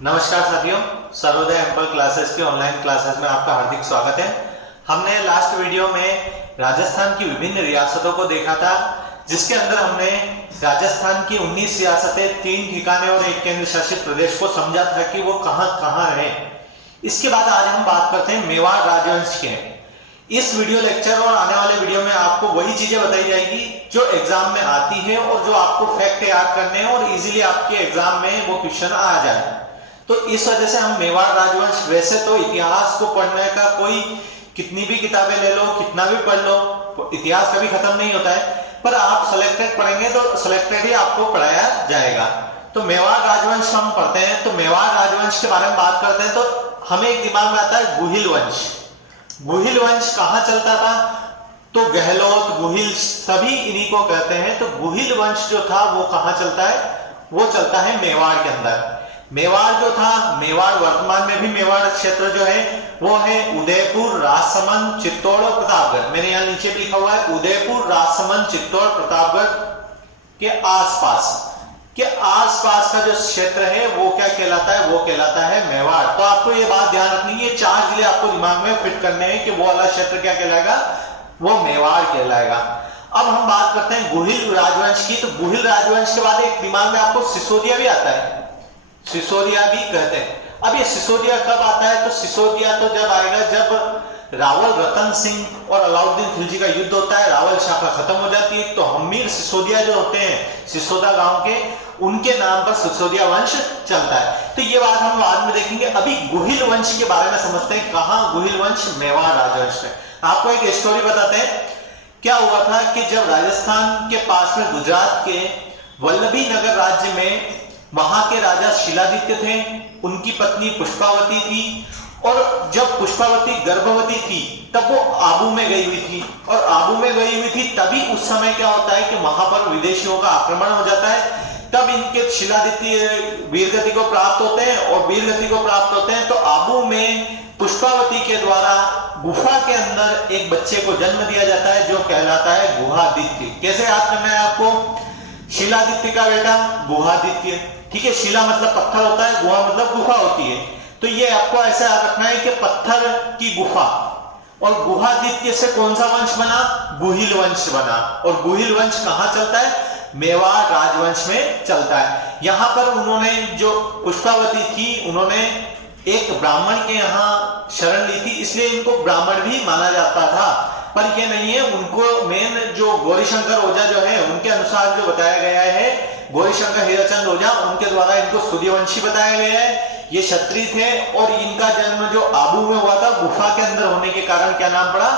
नमस्कार साथियों, Sarvodaya ample classes के ऑनलाइन क्लासेस में आपका हार्दिक स्वागत है। हमने लास्ट वीडियो में राजस्थान की विभिन्न रियासतों को देखा था, जिसके अंदर हमने राजस्थान की 19 रियासतें, 3 ठिकाने और 1 केंद्र शासित प्रदेश को समझा था कि वो कहां कहां रहे। इसके बाद आज हम बात करते हैं मेवाड़ राजवंश के। इस वीडियो लेक्चर और आने वाले वीडियो में आपको वही चीजें बताई जाएगी जो एग्जाम में आती है और जो आपको फैक्ट याद करने हैं और इजीली आपके एग्जाम में वो क्वेश्चन आ जाए। तो इस वजह से हम मेवाड़ राजवंश, वैसे तो इतिहास को पढ़ने का कोई कितनी भी किताबें ले लो, कितना भी पढ़ लो, इतिहास कभी खत्म नहीं होता है, पर आप सिलेक्टेड पढ़ेंगे तो सिलेक्टेड ही आपको पढ़ाया जाएगा। तो मेवाड़ राजवंश हम पढ़ते हैं। तो मेवाड़ राजवंश के बारे में बात करते हैं तो हमें एक दिमाग में आता है गुहिल वंश। गुहिल वंश कहां चलता था? तो गहलोत, गुहिल सभी इन्हीं को कहते हैं। तो गुहिल वंश जो था वो कहां चलता है? वो चलता है मेवाड़ के अंदर। मेवाड़ जो था, मेवाड़ वर्तमान में भी मेवाड़ क्षेत्र जो है वो है उदयपुर, राजसमंद, चित्तौड़ और प्रतापगढ़। मैंने यहाँ नीचे भी लिखा हुआ है उदयपुर, राजसमंद, चित्तौड़, प्रतापगढ़ के आसपास का जो क्षेत्र है वो क्या कहलाता है? वो कहलाता है मेवाड़। तो आपको ये बात ध्यान रखनी है, 4 जिले आपको दिमाग में फिट करने हैं कि वो वाला क्षेत्र क्या कहलाएगा? वो मेवाड़ कहलाएगा। अब हम बात करते हैं गुहिल राजवंश की। तो गुहिल राजवंश के बाद एक दिमाग में आपको सिसोदिया भी आता है, सिसोदिया भी कहते हैं। अब ये सिसोदिया कब आता है? तो सिसोदिया तो जब आएगा जब रावल रतन सिंह और अलाउद्दीन खिलजी का युद्ध होता है, रावल शाखा खत्म हो जाती है, तो हमीर सिसोदिया जो होते हैं सिसोदा गांव के, उनके नाम पर सिसोदिया वंश चलता है। तो ये बात हम बाद में देखेंगे। अभी गुहिल वंश के बारे में समझते हैं। कहां गुहिल वंश? मेवाड़ राजवंश में। आपको एक स्टोरी बताते हैं। क्या हुआ था कि जब राजस्थान के पास में गुजरात के वल्लभी नगर राज्य में वहां के राजा शिलादित्य थे, उनकी पत्नी पुष्पावती थी, और जब पुष्पावती गर्भवती थी तब वो आबू में गई हुई थी। और आबू में गई हुई थी तभी उस समय क्या होता है कि वहां पर विदेशियों का आक्रमण हो जाता है। तब इनके शिलादित्य वीरगति को प्राप्त होते हैं, और वीरगति को प्राप्त होते हैं तो आबू में पुष्पावती के द्वारा गुफा के अंदर एक बच्चे को जन्म दिया जाता है जो कहलाता है गुहादित्य। कैसे याद करना है आपको? शिलादित्य का बेटा गुहादित्य। ठीक है, शिला मतलब पत्थर होता है, गुहा मतलब गुफा होती है। तो ये आपको ऐसे याद रखना है कि पत्थर की गुफा, और गुहादित्य से कौन सा वंश बना? गुहिल वंश बना। और गुहिल वंश कहां चलता है? मेवाड़ राजवंश में चलता है। यहां पर उन्होंने, जो पुष्पावती थी, उन्होंने एक ब्राह्मण के यहाँ शरण ली थी, इसलिए इनको ब्राह्मण भी माना जाता था। पर ये नहीं है, उनको मेन जो गौरीशंकर ओझा जो है उनके अनुसार जो बताया गया है, गौरीशंकर हीराचंद ओझा, उनके द्वारा इनको सूर्यवंशी बताया गया है। ये क्षत्रिय थे और इनका जन्म जो आबू में हुआ था, गुफा के अंदर होने के कारण क्या नाम पड़ा?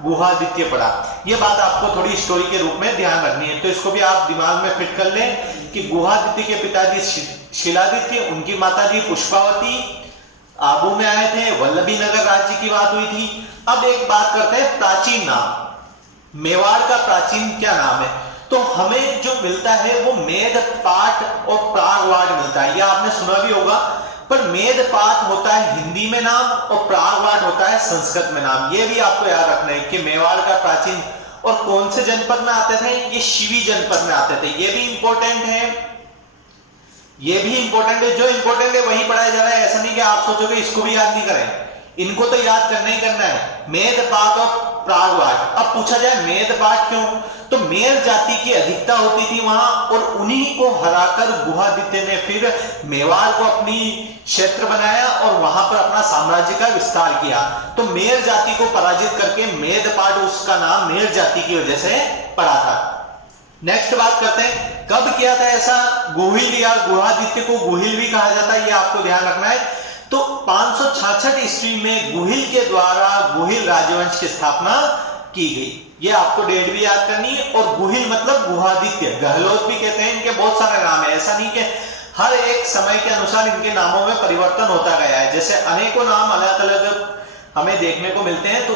गुहादित्य पड़ा। ये बात आपको थोड़ी स्टोरी के रूप में ध्यान रखनी है। तो इसको भी आप दिमाग में फिट कर लें कि गुहादित्य के पिताजी शिलादित्य, उनकी माताजी पुष्पावती आबू में आए थे, वल्लभी नगर राज्य की बात हुई थी। अब एक बात करते हैं प्राचीन नाम। मेवाड़ का प्राचीन क्या नाम है? तो हमें जो मिलता है वो मेदपाट और प्रागवाड़ मिलता है। यह आपने सुना भी होगा। पर मेदपाट होता है हिंदी में नाम और प्रागवाड़ होता है संस्कृत में नाम। ये भी आपको याद रखना है कि मेवाड़ का प्राचीन, और कौन से जनपद में आते थे? ये शिवी जनपद में आते थे। ये भी इंपॉर्टेंट है, ये भी इंपॉर्टेंट है। जो इंपॉर्टेंट है वही पढ़ाया जा रहा है। ऐसा नहीं कि आप सोचोगे इसको भी याद नहीं करें, इनको तो याद करना ही करना है। मेदपाट और प्रागवाड़। अब पूछा जाए मेदपाट क्यों? तो मेर जाति की अधिकता होती थी वहां, और उन्हीं को हराकर गुहादित्य ने फिर मेवाड़ को अपनी क्षेत्र बनाया और वहां पर अपना साम्राज्य का विस्तार किया। तो मेर जाति को पराजित करके मेदपाट, उसका नाम मेर जाति की वजह से पड़ा था। नेक्स्ट बात करते हैं, कब किया था ऐसा? गुहिल या गुहादित्य को गुहिल भी कहा जाता है, ये आपको ध्यान रखना है। तो 566 ईस्वी में गुहिल के द्वारा गुहिल राजवंश की स्थापना की गई। ये आपको डेट भी याद करनी है। और गुहिल मतलब गुहादित्य, गहलोत भी कहते हैं। इनके बहुत सारे नाम है, ऐसा नहीं कि हर एक समय के अनुसार इनके नामों में परिवर्तन होता गया है। जैसे अनेकों नाम अलग अलग हमें देखने को मिलते हैं, तो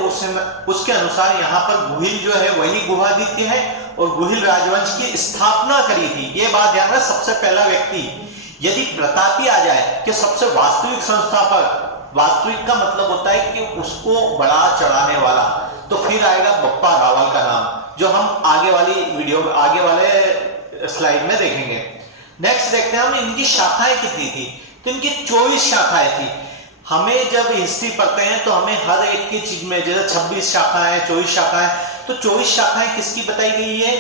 उसके अनुसार यहाँ पर गुहिल जो है वही गुहादित्य है, और गुहिल राजवंश की स्थापना करी थी। ये बात ध्यान रखना। सबसे पहला व्यक्ति यदि प्रतापी आ जाए कि सबसे वास्तविक संस्थापक, वास्तविक का मतलब होता है कि उसको बढ़ा चढ़ाने वाला, तो फिर आएगा बप्पा रावल का नाम, जो हम आगे वाली वीडियो, आगे वाले स्लाइड में देखेंगे। नेक्स्ट देखते हैं हम इनकी शाखाएं कितनी थी। तो इनकी 24 शाखाएं थी। हमें जब हिस्ट्री पढ़ते हैं तो हमें हर एक की चीज में, जैसे 26 शाखाएं, 24 शाखाएं, तो 24 शाखाएं किसकी बताई गई है?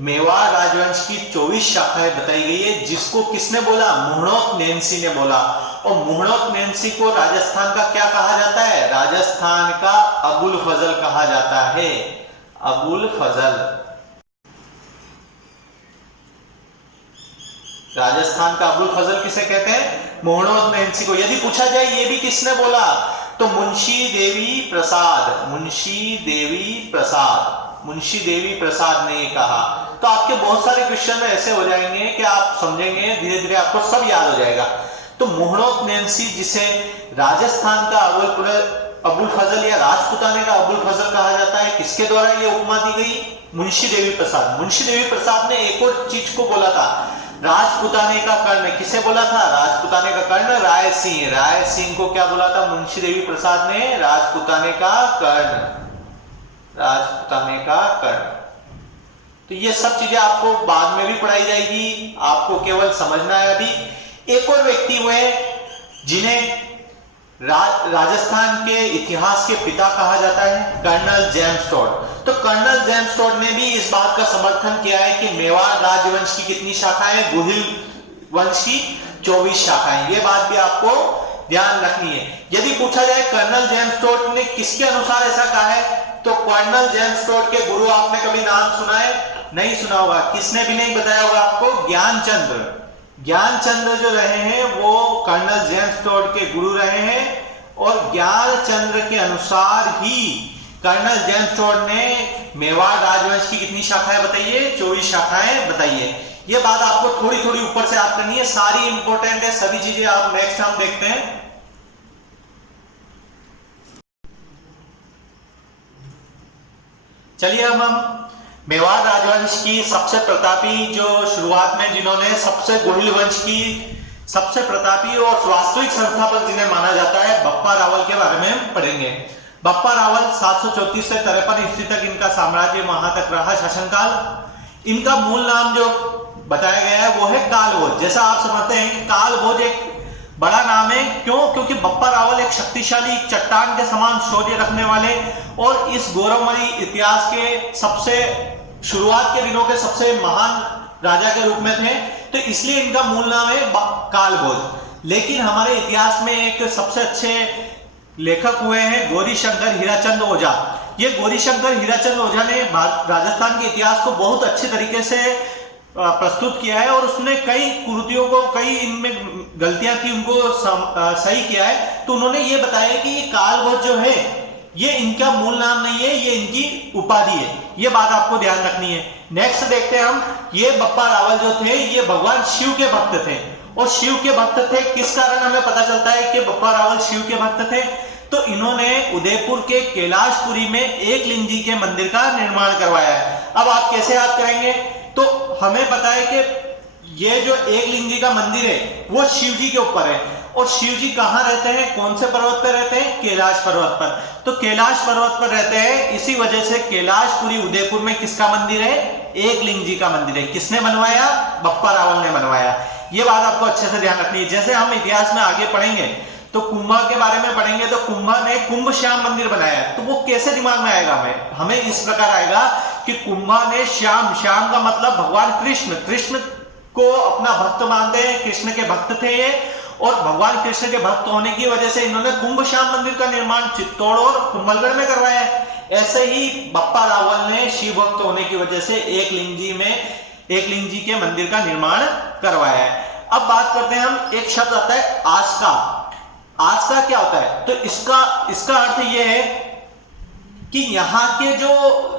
मेवाड़ राजवंश की 24 शाखाएं बताई गई है, जिसको किसने बोला? मुहणोत नेन्सी ने बोला। और मुहणोत नेन्सी को राजस्थान का क्या कहा जाता है? राजस्थान का अबुल फजल कहा जाता है। अबुल फजल, राजस्थान का अबुल फजल किसे कहते हैं? मुहणोत नेन्सी को। यदि पूछा जाए ये भी किसने बोला, तो मुंशी देवी प्रसाद, मुंशी देवी प्रसाद, मुंशी देवी प्रसाद ने कहा। तो आपके बहुत सारे क्वेश्चन ऐसे हो जाएंगे कि आप समझेंगे, धीरे धीरे आपको सब याद हो जाएगा। तो मुहणोत नेन्सी, जिसे राजस्थान का अबुल फजल या राजपुताने का अबुल फजल कहा जाता है, किसके द्वारा ये उपमा दी गई? मुंशी देवी प्रसाद। मुंशी देवी प्रसाद ने एक और चीज को बोला था, राजपुताने का कर्ण। किसे बोला था? राजपुताने का कर्ण राय सिंह। राय सिंह को क्या बोला था मुंशी देवी प्रसाद ने? राजपुताने का कर्ण, राजपुताने का कर्ण। तो ये सब चीजें आपको बाद में भी पढ़ाई जाएगी, आपको केवल समझना है। अभी एक और व्यक्ति हुए जिन्हें राजस्थान के इतिहास के पिता कहा जाता है, कर्नल जेम्स टॉड। तो कर्नल जेम्स टॉड ने भी इस बात का समर्थन किया है कि मेवाड़ राजवंश की कितनी शाखाएं? गुहिल वंश की 24 शाखाएं। ये बात भी आपको ध्यान रखनी है। यदि पूछा जाए कर्नल जेम्स टॉड ने किसके अनुसार ऐसा कहा है, तो कर्नल जेम्स टॉड के गुरु आपने कभी नाम सुना है? नहीं सुना होगा। किसने भी नहीं बताया होगा आपको? ज्ञानचंद्र। ज्ञानचंद्र जो रहे हैं वो कर्नल जेम्स टॉड के गुरु रहे हैं, और ज्ञानचंद्र के अनुसार ही कर्नल जेम्स टॉड ने मेवाड़ राजवंश की कितनी शाखाएं बताइए? 24 शाखाएं बताइए। ये बात आपको थोड़ी थोड़ी ऊपर से याद करनी है, सारी इंपॉर्टेंट है, सभी चीजें आप नेक्स्ट हम देखते हैं। चलिए अब हम मेवाड़ राजवंश की सबसे प्रतापी, जो शुरुआत में जिन्होंने सबसे गुहिल वंश की सबसे प्रतापी और वास्तविक संस्थापक जिन्हें माना जाता है, बप्पा रावल के बारे में पढ़ेंगे। बप्पा रावल 734 से 53 ईस्वी तक इनका साम्राज्य वहां तक रहा शासनकाल। इनका मूल नाम जो बताया गया है वो है कालभोज। जैसा आप समझते हैं कि कालभोज एक बड़ा नाम है, क्यों? क्योंकि बप्पा रावल एक शक्तिशाली, चट्टान के समान शौर्य रखने वाले और इस गौरवमयी इतिहास के सबसे शुरुआत के दिनों के सबसे महान राजा के रूप में थे, तो इसलिए इनका मूल नाम है कालभोज। लेकिन हमारे इतिहास में एक सबसे अच्छे लेखक हुए हैं गौरीशंकर हीराचंद ओझा। ये गौरीशंकर हीराचंद ओझा ने राजस्थान के इतिहास को बहुत अच्छे तरीके से प्रस्तुत किया है, और उसने कई कुरीतियों को, कई इनमें गलतियां थी उनको सही किया है। तो उन्होंने ये बताया कि ये कालभोज जो है ये इनका मूल नाम नहीं है, ये इनकी उपाधि है। ये बात आपको ध्यान रखनी है। नेक्स्ट देखते हैं हम, ये बप्पा रावल जो थे ये भगवान शिव के भक्त थे, और शिव के भक्त थे किस कारण हमें पता चलता है कि बप्पा रावल शिव के भक्त थे? तो इन्होंने उदयपुर के कैलाशपुरी में एकलिंग जी के मंदिर का निर्माण करवाया है। अब आप कैसे याद करेंगे? तो हमें पता है कि ये जो एकलिंग जी का मंदिर है वो शिव जी के ऊपर है, और शिव जी कहां रहते हैं? कौन से पर्वत पर रहते हैं? कैलाश पर्वत पर। तो कैलाश पर्वत पर रहते हैं, इसी वजह से कैलाशपुरी उदयपुर में किसका मंदिर है? एकलिंग जी का मंदिर है। किसने बनवाया? बप्पा रावल ने बनवाया। ये बात आपको अच्छे से ध्यान रखनी है। जैसे हम इतिहास में आगे पढ़ेंगे तो कुंभा के बारे में पढ़ेंगे, तो कुंभा ने कुंभ श्याम मंदिर बनाया, तो वो कैसे दिमाग में आएगा? हमें इस प्रकार आएगा कि कुंभा ने श्याम, श्याम का मतलब भगवान कृष्ण, कृष्ण को अपना भक्त मानते हैं, कृष्ण के भक्त थे ये, और भगवान कृष्ण के भक्त होने की वजह से इन्होंने कुंभ श्याम मंदिर का निर्माण चित्तौड़ और कुंभलगढ़ में करवाया है। ऐसे ही बप्पा रावल ने शिव भक्त होने की वजह से एकलिंग जी के मंदिर का निर्माण करवाया है। अब बात करते हैं हम, एक शब्द आता है आस्का। आस्का क्या होता है? तो इसका अर्थ यह है कि यहाँ के जो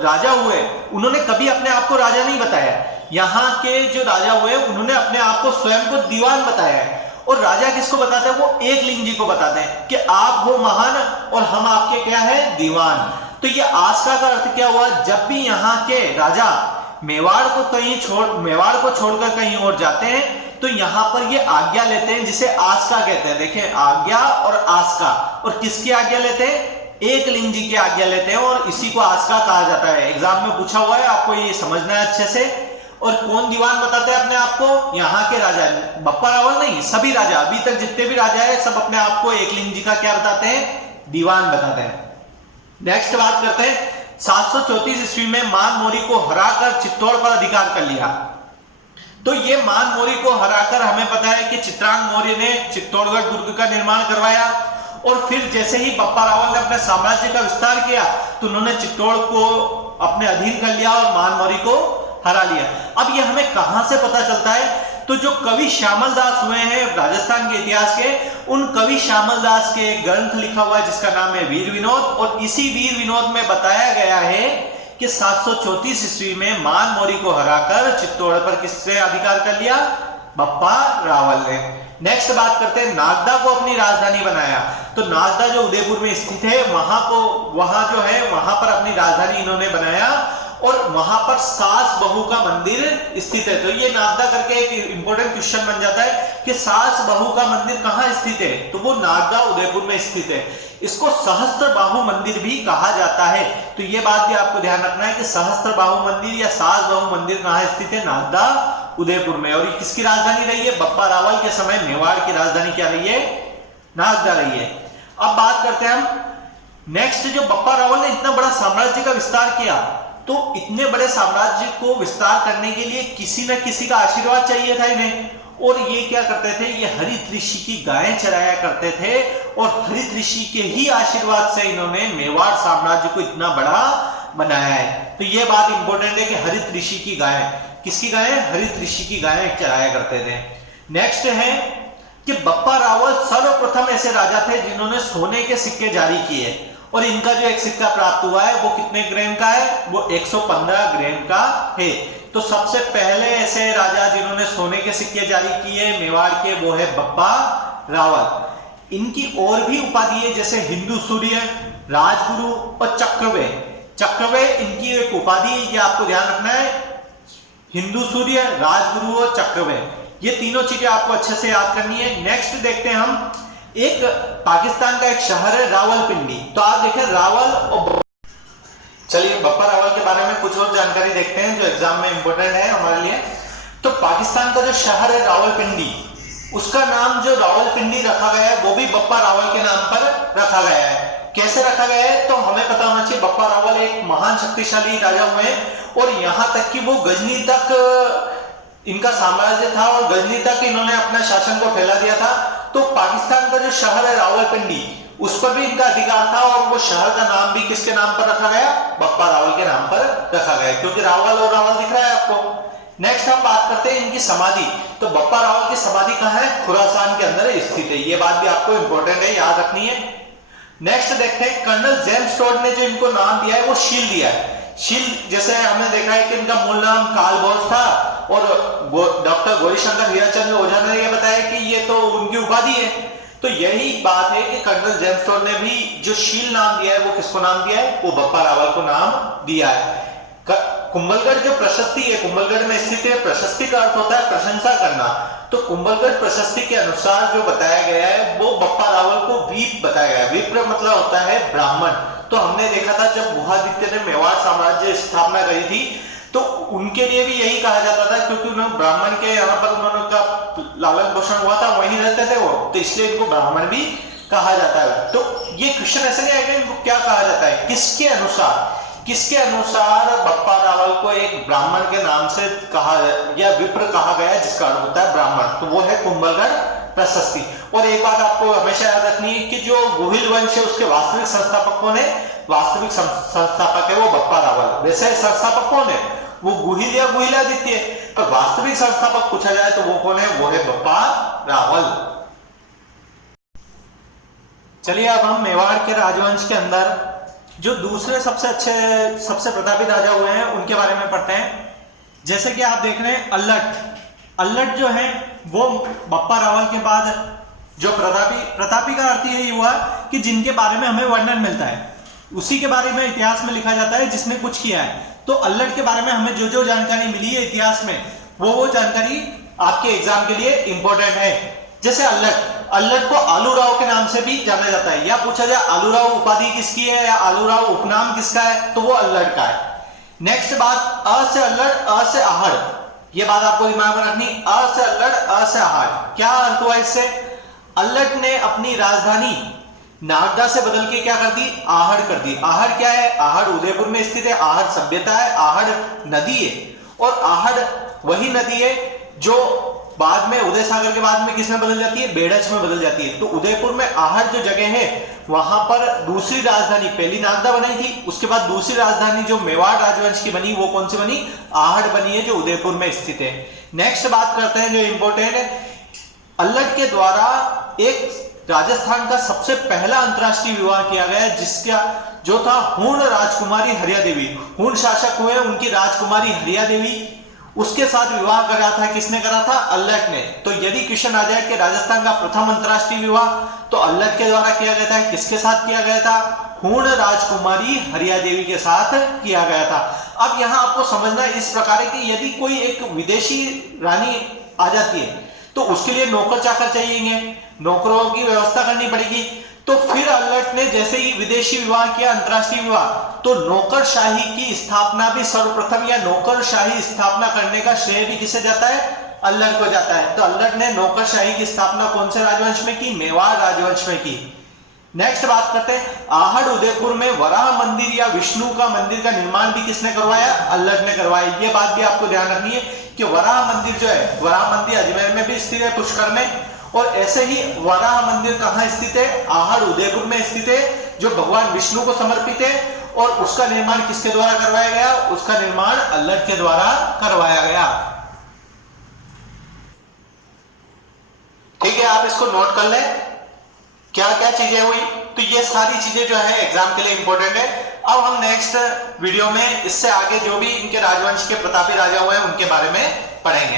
राजा हुए उन्होंने कभी अपने आप को राजा नहीं बताया। यहाँ के जो राजा हुए उन्होंने अपने आप को स्वयं को दीवान बताया है, और राजा किसको बताते हैं? वो एकलिंग जी को बताते हैं कि आप हो महान और हम आपके क्या है? दीवान। तो ये आस्का का अर्थ क्या हुआ? जब भी यहाँ के राजा मेवाड़ को छोड़कर कहीं और जाते हैं तो यहां पर ये आज्ञा लेते हैं, जिसे आस्का कहते हैं। देखें, आज्ञा और आस्का, और किसकी आज्ञा लेते हैं? एकलिंग जी की आज्ञा लेते हैं, और इसी को आस्का कहा जाता है। एग्जाम में पूछा हुआ है, आपको ये समझना है अच्छे से। और कौन दीवान बताते हैं अपने आप को? यहाँ के राजा, बप्पा रावल नहीं, सभी राजा, अभी तक जितने भी राजा है सब अपने आप को एकलिंग जी का क्या बताते हैं? दीवान बताते हैं। नेक्स्ट बात करते हैं, 734 ईस्वी में मान मोरी को हराकर चित्तौड़ पर अधिकार कर लिया। तो ये मान मोरी को हराकर हमें पता है कि चित्रांग मौर्य ने चित्तौड़गढ़ दुर्ग का निर्माण करवाया, और फिर जैसे ही बप्पा रावल ने अपने साम्राज्य का विस्तार किया तो उन्होंने चित्तौड़ को अपने अधीन कर लिया और मान मौर्य को हरा लिया। अब ये हमें कहां से पता चलता है? तो जो कवि श्यामल दास हुए हैं राजस्थान के इतिहास के, उन कवि श्यामल दास के एक ग्रंथ लिखा हुआ है जिसका नाम है वीर विनोद, और इसी वीर विनोद में बताया गया है कि 734 ईस्वी में मान मौर्य को हराकर चित्तौड़ पर किसने अधिकार कर लिया? बप्पा रावल ने। नेक्स्ट बात करते हैं, नागदा को अपनी राजधानी बनाया। तो नागदा जो उदयपुर में स्थित है वहां जो है वहां पर अपनी राजधानी इन्होंने बनाया, और वहां पर सास बहू का मंदिर स्थित है। तो ये नागदा करके एक इंपॉर्टेंट क्वेश्चन बन जाता है कि सास बहू का मंदिर कहां स्थित है? तो वो नागदा उदयपुर में स्थित है। इसको सहस्त्र बाहु मंदिर भी कहा जाता है। तो ये बात भी आपको ध्यान रखना है कि सहस्त्र बाहु मंदिर या सास बहू मंदिर कहां स्थित है? नागदा उदयपुर में। और ये किसकी राजधानी रही है? बप्पा रावल के समय मेवाड़ की राजधानी क्या रही है? नागदा रही है। अब बात करते हैं हम नेक्स्ट, जो बप्पा रावल ने इतना बड़ा साम्राज्य का विस्तार किया, तो इतने बड़े साम्राज्य को विस्तार करने के लिए किसी न किसी का आशीर्वाद चाहिए था इन्हें, और ये क्या करते थे? ये हरित ऋषि की गायें चराया करते थे, और हरित ऋषि के ही आशीर्वाद से इन्होंने मेवाड़ साम्राज्य को इतना बड़ा बनाया है। तो ये बात इंपॉर्टेंट है कि हरित ऋषि की गायें, किसकी गायें? हरित ऋषि की गायें चराया करते थे। नेक्स्ट है कि बप्पा रावल सर्वप्रथम ऐसे राजा थे जिन्होंने सोने के सिक्के जारी किए, और इनका जो एक सिक्का प्राप्त हुआ है वो कितने ग्राम का है? वो 115 ग्राम का है। तो सबसे पहले ऐसे राजा जिन्होंने सोने के सिक्के जारी किए मेवाड़ के, वो है बप्पा रावल। इनकी और भी उपाधि है, जैसे हिंदू सूर्य, राजगुरु और चक्रवे। चक्रवे इनकी एक उपाधि है, ये आपको ध्यान रखना है। हिंदू सूर्य, राजगुरु और चक्रवे, ये तीनों चीजें आपको अच्छे से याद करनी है। नेक्स्ट देखते हैं हम, एक पाकिस्तान का एक शहर है रावलपिंडी। तो आप देखें रावल और, चलिए बप्पा रावल के बारे में कुछ और जानकारी देखते हैं जो एग्जाम में इंपॉर्टेंट है हमारे लिए। तो पाकिस्तान का जो शहर है रावलपिंडी, उसका नाम जो रावलपिंडी रखा गया है वो भी बप्पा रावल के नाम पर रखा गया है। कैसे रखा गया है? तो हमें पता होना चाहिए बप्पा रावल एक महान शक्तिशाली राजा हुए, और यहां तक कि वो गजनी तक इनका साम्राज्य था, और गजनी तक इन्होंने अपना शासन को फैला दिया था। तो पाकिस्तान का जो शहर है रावलपिंडी, उस पर भी इनका अधिकार था, और वो शहर का नाम भी किसके नाम पर रखा गया? बप्पा रावल के नाम पर रखा गया, क्योंकि रावल और रावल दिख रहा है आपको। नेक्स्ट हम बात करते हैं इनकी समाधि। तो बप्पा रावल की समाधि कहां है? खुरासान के अंदर स्थित है। ये बात भी आपको इंपॉर्टेंट है, याद रखनी है। नेक्स्ट देखते हैं, कर्नल जेम्स टोड ने जो इनको नाम दिया है वो शील दिया है। शील, जैसे हमने देखा है कि इनका मूल नाम कालभोज था, और डॉक्टर गौरीशंकर हीराचंद्र ओझा ने यह बताया कि ये तो उनकी उपाधि है। तो यही बात है कि कर्नल जेम्स टोड ने भी जो शील नाम दिया है वो किसको नाम दिया है? वो बप्पा रावल को नाम दिया है। कुंभलगढ़ जो प्रशस्ति है, कुंभलगढ़ में स्थित है, प्रशस्ति का अर्थ होता है प्रशंसा करना। तो कुंभलगढ़ प्रशस्ति के अनुसार जो बताया गया है वो बप्पा रावल को वीप बताया गया है। वीप मतलब होता है ब्राह्मण। तो हमने देखा था जब गुहादित्य ने मेवाड़ साम्राज्य स्थापना करी थी, तो उनके लिए भी यही कहा जाता था, क्योंकि उन्होंने ब्राह्मण के यहाँ पर उन्होंने का लालन पोषण हुआ था, वहीं रहते थे वो, तो इसलिए इनको ब्राह्मण भी कहा जाता है। तो ये क्वेश्चन ऐसे नहीं आएगा इनको क्या कहा जाता है, किसके अनुसार? किसके अनुसार बप्पा रावल को एक ब्राह्मण के नाम से कहा या विप्र कहा गया, जिसका अर्थ होता है ब्राह्मण? तो वो है कुंभलगढ़ प्रशस्ति। और एक बात आपको हमेशा याद रखनी है कि जो गुहिल वंश है उसके वास्तविक संस्थापक कौन है? वास्तविक संस्थापक है वो बप्पा रावल। वैसे संस्थापक कौन है? वो गुहिल या गुहिलादित्य, पर वास्तविक संस्थापक पूछा जाए तो वो कौन है? वो है बप्पा रावल। चलिए अब हम मेवाड़ के राजवंश के अंदर जो दूसरे सबसे प्रतापी राजा हुए हैं उनके बारे में पढ़ते हैं। जैसे कि आप देख रहे हैं अल्लट जो है वो बप्पा रावल के बाद जो प्रतापी का अर्थ यही हुआ कि जिनके बारे में हमें वर्णन मिलता है, उसी के बारे में इतिहास में लिखा जाता है जिसने कुछ किया है। तो अल्लट के बारे में हमें जो जो जानकारी मिली है इतिहास में, वो जानकारी आपके एग्जाम के लिए इंपॉर्टेंट है। जैसे अल्लट को आलूराव के नाम से भी जाना जाता है, या पूछा जाए आलूराव उपाधि किसकी है या आलूराव उपनाम किसका है, तो वो अल्लट का है। नेक्स्ट बात, अ से अल्लट, अ से आहड़। ये बात आपको दिमाग में रखनी। अ से अल्लड़, अ से आहट। क्या अर्थ हुआ इससे? अल्लड़ ने अपनी राजधानी नागदा से बदल के क्या कर दी? आहड़ कर दी। आहड़ क्या है? आहड़ उदयपुर में स्थित है। आहड़ सभ्यता है, आहड़ नदी है, और आहड़ वही नदी है जो बाद में उदय सागर के बाद में किसमें बदल जाती है? बेड़च में बदल जाती है। तो उदयपुर में आहड़ जो जगह है वहां पर दूसरी राजधानी, पहली नागदा बनाई थी, उसके बाद दूसरी राजधानी जो मेवाड़ राजवंश की बनी वो कौन सी बनी? आहड़ बनी है, जो उदयपुर में स्थित है। नेक्स्ट बात करते हैं जो इंपॉर्टेंट है, अल्लड़ के द्वारा एक राजस्थान का सबसे पहला अंतरराष्ट्रीय विवाह किया गया, जिसका जो था हूण राजकुमारी हरिया देवी। हूण शासक हुए उनकी राजकुमारी हरिया देवी, उसके साथ विवाह करा था। किसने करा था? अल्लड़ ने। तो यदि क्वेश्चन आ जाए कि राजस्थान का प्रथम अंतरराष्ट्रीय विवाह तो अल्लड़ के द्वारा किया गया था, किसके साथ किया गया था? हूण राजकुमारी हरिया देवी के साथ किया गया था। अब यहां आपको समझना इस प्रकार है कि यदि कोई एक विदेशी रानी आ जाती है तो उसके लिए नौकर चाकर चाहिए, नौकरों की व्यवस्था करनी पड़ेगी। तो फिर अल्लड़ ने जैसे ही विदेशी विवाह किया, अंतरराष्ट्रीय विवाह, तो नौकरशाही की स्थापना भी सर्वप्रथम, या नौकरशाही स्थापना करने का श्रेय भी किसे जाता है? अल्लड़ को जाता है। तो अल्लड़ ने नौकरशाही की स्थापना कौन से राजवंश में की? मेवाड़ राजवंश में की। नेक्स्ट बात करते हैं, आहड़ उदयपुर में वराह मंदिर या विष्णु का मंदिर का निर्माण भी किसने करवाया? अल्लड़ ने करवाया। ये बात भी आपको ध्यान रखनी है कि वराह मंदिर जो है, वराह मंदिर अजमेर में भी स्थित है, पुष्कर में, और ऐसे ही वराह मंदिर कहां स्थित है? आहड़ उदयपुर में स्थित है, जो भगवान विष्णु को समर्पित है। और उसका निर्माण किसके द्वारा करवाया गया? उसका निर्माण अल्लड़ के द्वारा करवाया गया। ठीक है, आप इसको नोट कर लें क्या क्या चीजें हुई। तो ये सारी चीजें जो है एग्जाम के लिए इंपॉर्टेंट है। अब हम नेक्स्ट वीडियो में इससे आगे जो भी इनके राजवंश के प्रतापी राजा हुए हैं उनके बारे में पढ़ेंगे।